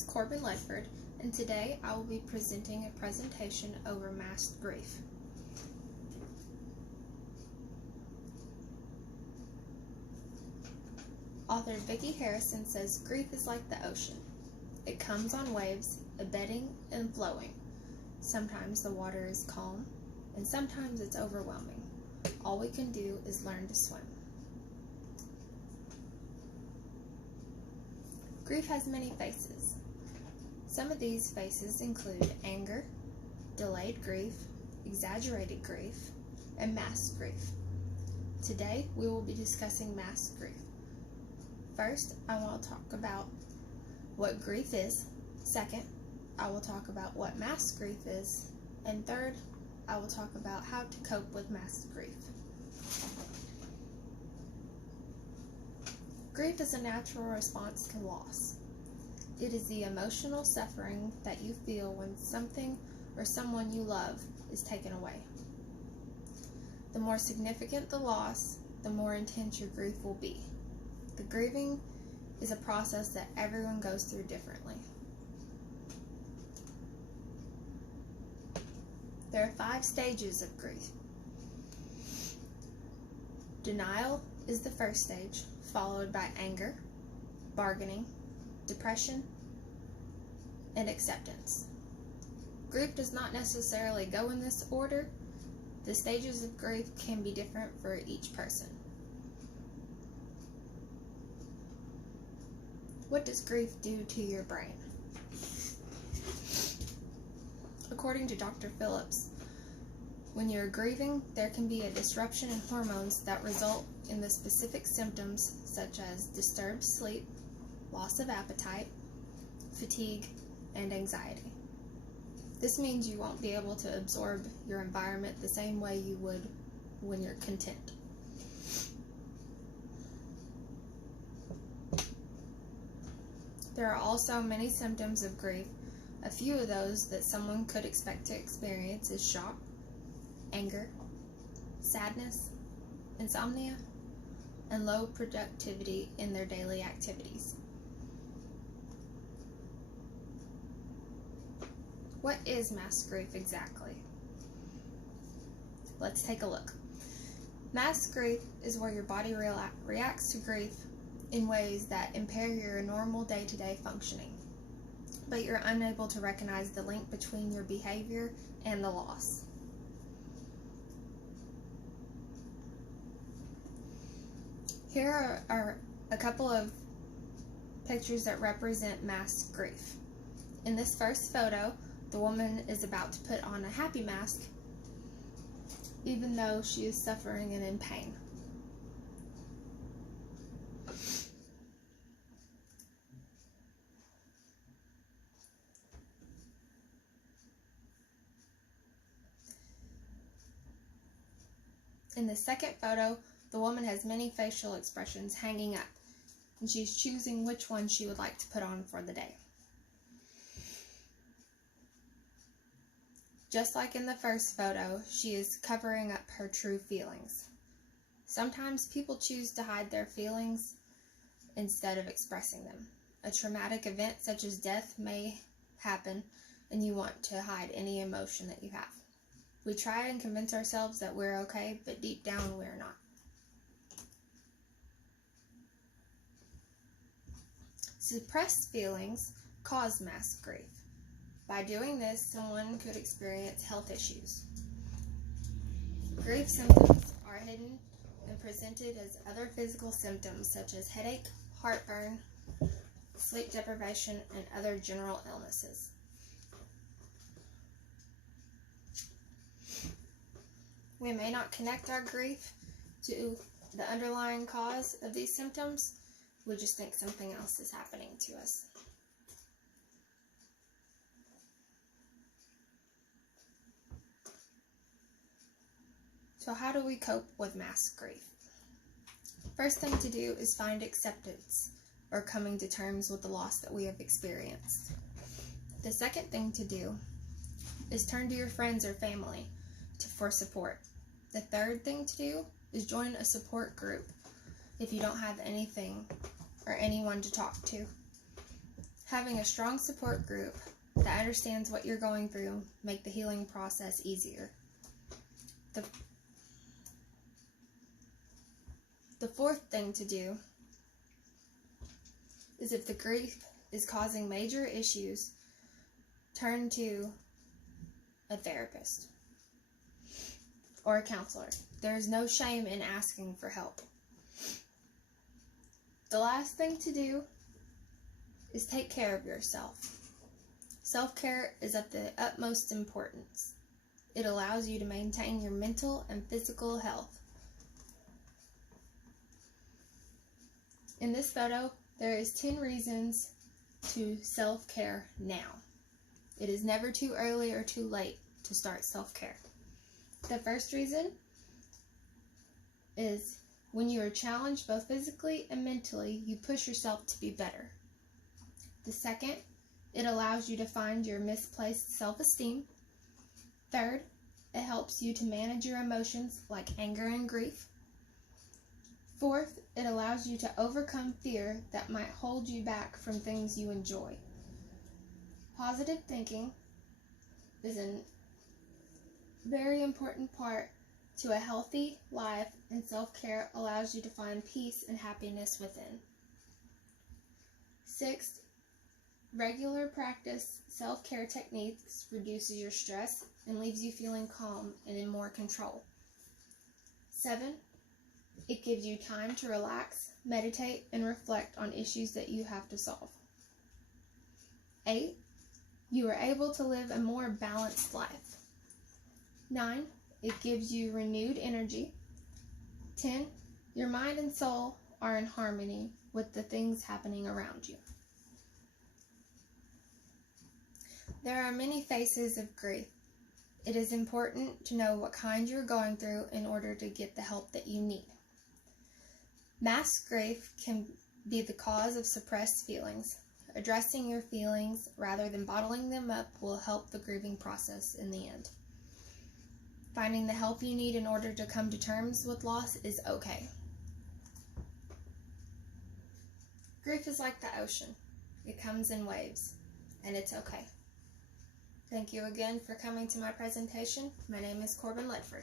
is Corbin Ledford, and today I will be presenting a presentation over masked grief. Author Vicki Harrison says grief is like the ocean. It comes on waves, ebbing and flowing. Sometimes the water is calm, and sometimes it's overwhelming. All we can do is learn to swim. Grief has many faces. Some of these faces include anger, delayed grief, exaggerated grief, and masked grief. Today, we will be discussing masked grief. First, I want to talk about what grief is. Second, I will talk about what masked grief is. And third, I will talk about how to cope with masked grief. Grief is a natural response to loss. It is the emotional suffering that you feel when something or someone you love is taken away. The more significant the loss, the more intense your grief will be. The grieving is a process that everyone goes through differently. There are 5 stages of grief. Denial is the first stage, followed by anger, bargaining, depression, and acceptance. Grief does not necessarily go in this order. The stages of grief can be different for each person. What does grief do to your brain? According to Dr. Phillips, when you're grieving, there can be a disruption in hormones that result in the specific symptoms such as disturbed sleep, loss of appetite, fatigue, and anxiety. This means you won't be able to absorb your environment the same way you would when you're content. There are also many symptoms of grief. A few of those that someone could expect to experience is shock, anger, sadness, insomnia, and low productivity in their daily activities. What is masked grief exactly? Let's take a look. Masked grief is where your body reacts to grief in ways that impair your normal day-to-day functioning, but you're unable to recognize the link between your behavior and the loss. Here are a couple of pictures that represent masked grief. In this first photo, the woman is about to put on a happy mask, even though she is suffering and in pain. In the second photo, the woman has many facial expressions hanging up, and she's choosing which one she would like to put on for the day. Just like in the first photo, she is covering up her true feelings. Sometimes people choose to hide their feelings instead of expressing them. A traumatic event such as death may happen, and you want to hide any emotion that you have. We try and convince ourselves that we're okay, but deep down we're not. Suppressed feelings cause masked grief. By doing this, someone could experience health issues. Grief symptoms are hidden and presented as other physical symptoms such as headache, heartburn, sleep deprivation, and other general illnesses. We may not connect our grief to the underlying cause of these symptoms. We just think something else is happening to us. So how do we cope with masked grief? First thing to do is find acceptance, or coming to terms with the loss that we have experienced. The second thing to do is turn to your friends or family for support. The third thing to do is join a support group if you don't have anything or anyone to talk to. Having a strong support group that understands what you're going through make the healing process easier. The fourth thing to do is, if the grief is causing major issues, turn to a therapist or a counselor. There is no shame in asking for help. The last thing to do is take care of yourself. Self-care is of the utmost importance. It allows you to maintain your mental and physical health. In this photo, there is 10 reasons to self-care now. It is never too early or too late to start self-care. The first reason is, when you are challenged both physically and mentally, you push yourself to be better. The second, it allows you to find your misplaced self-esteem. Third, it helps you to manage your emotions like anger and grief. Fourth, it allows you to overcome fear that might hold you back from things you enjoy. Positive thinking is a very important part to a healthy life, and self-care allows you to find peace and happiness within. Sixth, regular practice self-care techniques reduces your stress and leaves you feeling calm and in more control. 7, it gives you time to relax, meditate, and reflect on issues that you have to solve. 8, you are able to live a more balanced life. 9, it gives you renewed energy. 10, your mind and soul are in harmony with the things happening around you. There are many phases of grief. It is important to know what kind you're going through in order to get the help that you need. Mass grief can be the cause of suppressed feelings. Addressing your feelings rather than bottling them up will help the grieving process in the end. Finding the help you need in order to come to terms with loss is okay. Grief is like the ocean. It comes in waves, and it's okay. Thank you again for coming to my presentation. My name is Corbin Ledford.